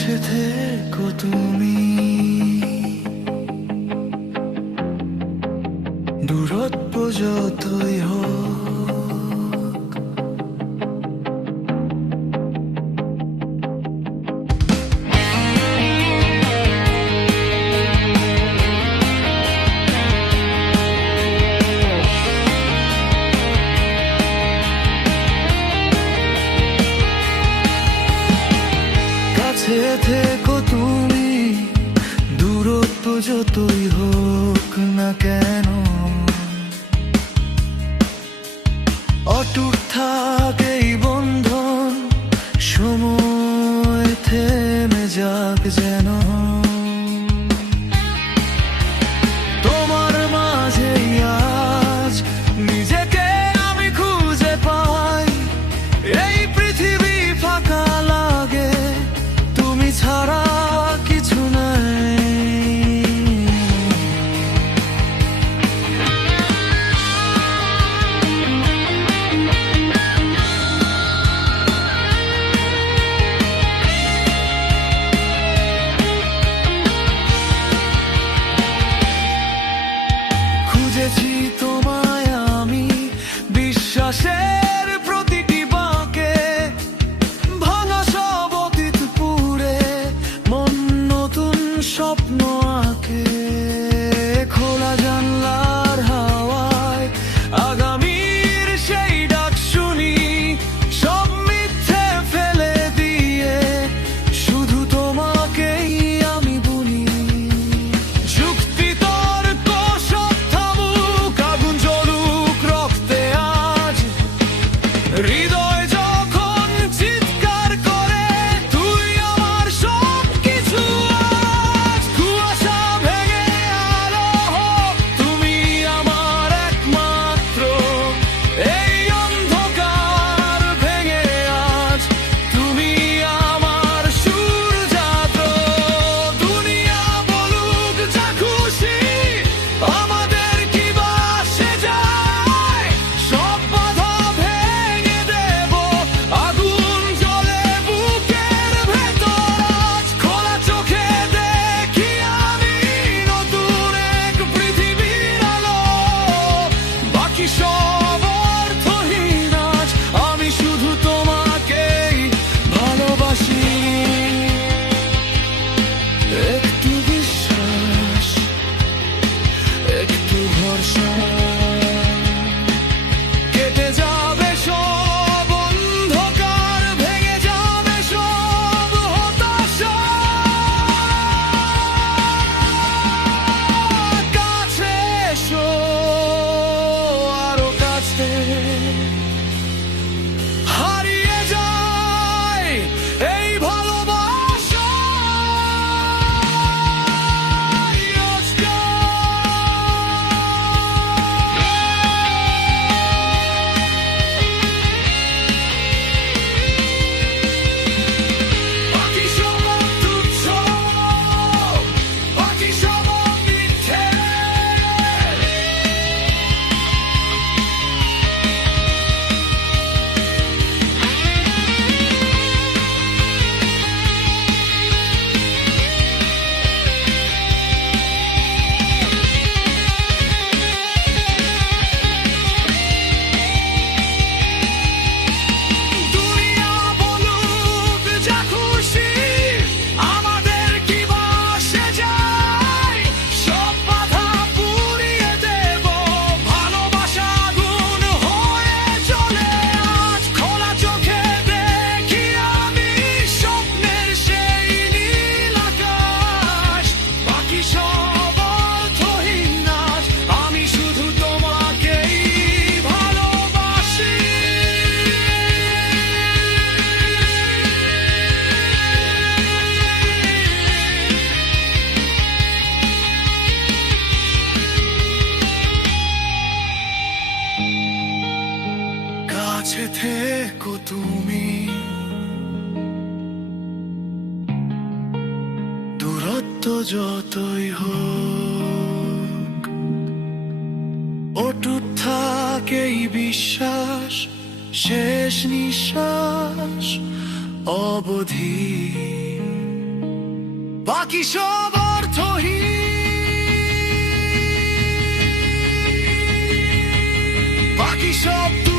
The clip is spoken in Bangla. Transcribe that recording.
কাছে থেকো তুমি, দূরত্ব যতই হোক। কাছে থেকো তুমি, দূরত্ব যতই হোক না কেন, অটুট থাকে এই বন্ধন, সময় থেমে যাক যেন। তোমার মাঝেই আজ নিজেকে আমি খুঁজে পাই, এই পৃথিবী ফাঁকা লাগে, তুমি ছাড়া কিছু নাই। খুঁজেছি তোমায় আমি বিশ্বাসের প্রতিটি বাঁকে, ভাঙা সব অতীত পুড়ে মন নতুন স্বপ্ন আঁকে। খোলা জানলার হাওয়ায় আগামীর সেই ডাক শুনি, সব মিথ্যে ফেলে দিয়ে শুধু তোমাকেই আমি বুনি। যুক্তি তর্ক সব থামুক, আগুন জ্বলুক রক্তে আজ, হৃদয় যখন চিৎকার করে তুই আমার সব কিছু আজ। কুয়াশা ভেঙে আলো হোক, তুমি আমার একমাত্র, এই অন্ধকার ভেঙে আজ তুমি আমার সূর্যাস্ত। দুনিয়া বলুক যা খুশি, আমাদের কি বাসে যায়, সব বাধা ভেঙে দেব, আগুন জ্বলে বুকের ভেতর আজ। খোলা চোখে দেখি আমি নতুন এক পৃথিবীর আলো, বাকি সব অর্থহীন আজ, আমি শুধু তোমাকেই ভালোবাসি। একটু বিশ্বাস, একটু ভরসা, কেটে যাবে সব অন্ধকার, ভেঙে যাবে সব হতাশা। কাছে এসো, আরো কাছে, হারিয়ে যায় এই ভালোবাসা। বাকি সব তুচ্ছ, বাকি সব মিথ্যে। দুনিয়া বলুক যা খুশি, আমাদের কি বাসে যায়, সব বাধা পুড়িয়ে দেব, ভালোবাসা আগুন হয়ে জ্বলে আজ। খোলা চোখে দেখি আমি স্বপ্নের সেই নীল আকাশ, বাকি সব অর্থহীন আজ, আমি শুধু তোমাকেই ভালোবাসি। কাছে থেকো তুমি, দূরত্ব যতই হোক, অটুট থাকে এই বিশ্বাস, শেষ নিঃশ্বাস অবধি। বাকি সব অর্থহীন। বাকি সব